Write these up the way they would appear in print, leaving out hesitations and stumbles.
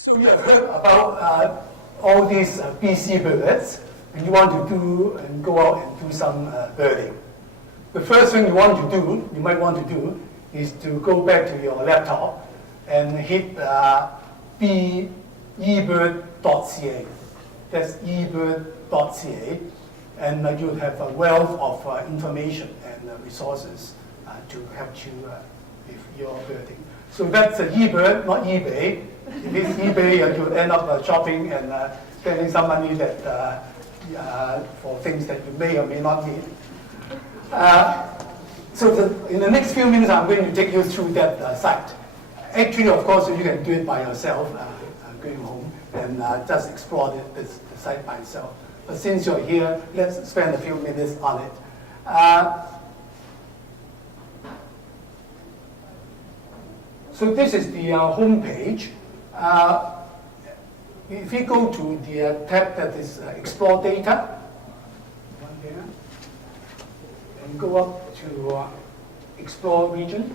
So you have heard about all these BC birds, and you want to do and go out and do some birding. The first thing you might want to do, is to go back to your laptop and hit eBird.ca. That's eBird.ca, and you'll have a wealth of information and resources to help you with your birding. So that's eBird, not eBay. If it's eBay, you'll end up shopping and spending some money that for things that you may or may not need. In the next few minutes, I'm going to take you through that site. Actually, of course, you can do it by yourself, going home, and just explore the site by itself. But since you're here, let's spend a few minutes on it. So this is the home page. If you go to the tab that is Explore Data, one there, and go up to Explore Region,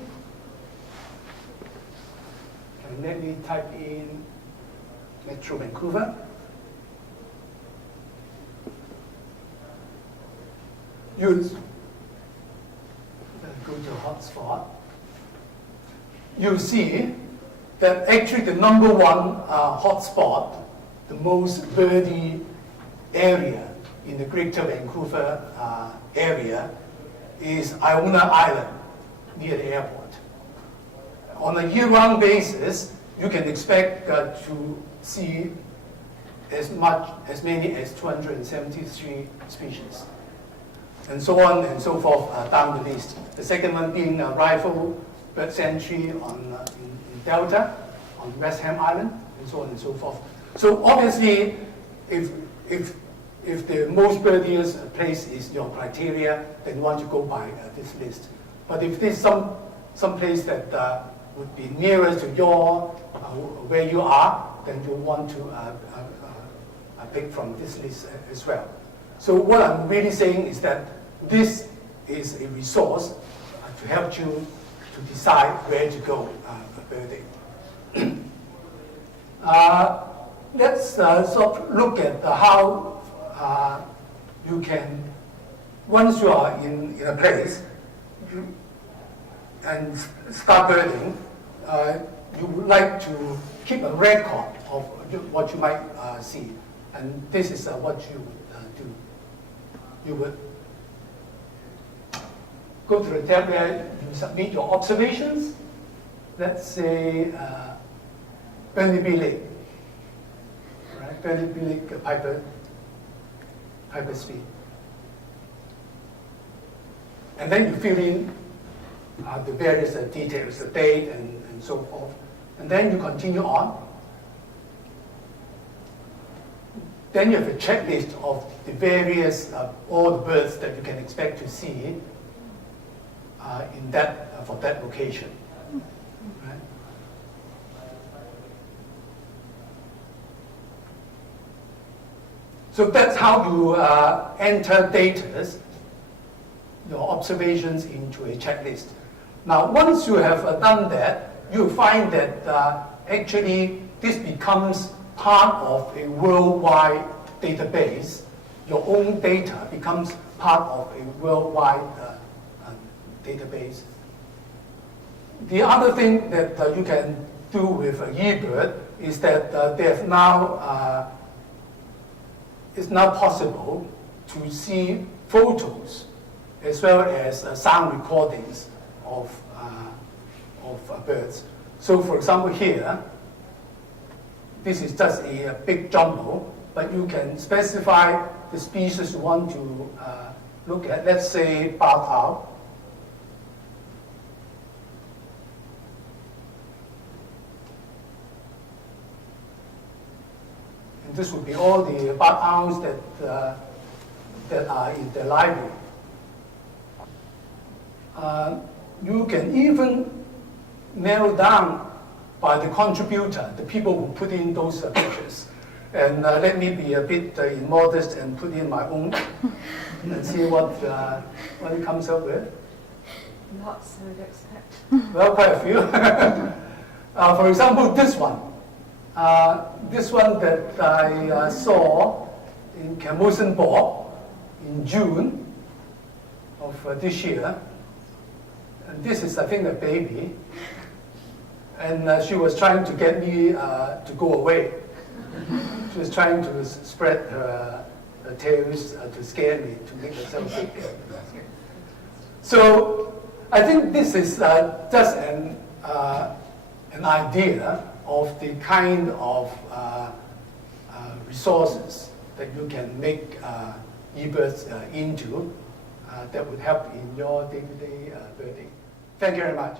and let me type in Metro Vancouver. Use, go to hotspot. You'll see that actually the number one hotspot, the most birdy area in the Greater Vancouver area is Iona Island near the airport. On a year-round basis, you can expect to see as many as 273 species, and so on and so forth down the list. The second one being Rifle Bird Sanctuary in Delta, on West Ham Island, and so on and so forth. So obviously, if the most birdiest place is your criteria, then you want to go by this list. But if there's some place that would be nearest to your where you are, then you want to pick from this list as well. So what I'm really saying is that this is a resource to help you to decide where to go for birding. Let's sort of look at how you can, once you are in a place and start birding, you would like to keep a record of what you might see. And this is what you would do. You would go to the tab where you submit your observations. Let's say Burnaby Lake, right? Burnaby Lake Piper Speed. And then you fill in the various details, the date and so forth. And then you continue on. Then you have a checklist of the various, all the birds that you can expect to see in that, for that location. Right? So that's how you enter data, your observations, into a checklist. Now, once you have done that, you'll find that actually this becomes part of a worldwide database. Your own data becomes part of a worldwide database. The other thing that you can do with eBird is that there's now it's now possible to see photos as well as sound recordings of birds. So, for example, here, this is just a big jumble, but you can specify the species you want to look at. Let's say barred owl. And this would be all the barred owls that are in the library. You can even narrow down by the contributor, the people who put in those pictures. And let me be a bit immodest and put in my own and see what it comes up with. Lots, I would expect. Well, quite a few. For example, this one. This one that I saw in Camosun Bob in June of this year. And this is, I think, a baby. And she was trying to get me to go away. She was trying to spread her tails to scare me, to make herself big. So I think this is just an idea of the kind of resources that you can make eBirds into that would help in your day-to-day birding. Thank you very much.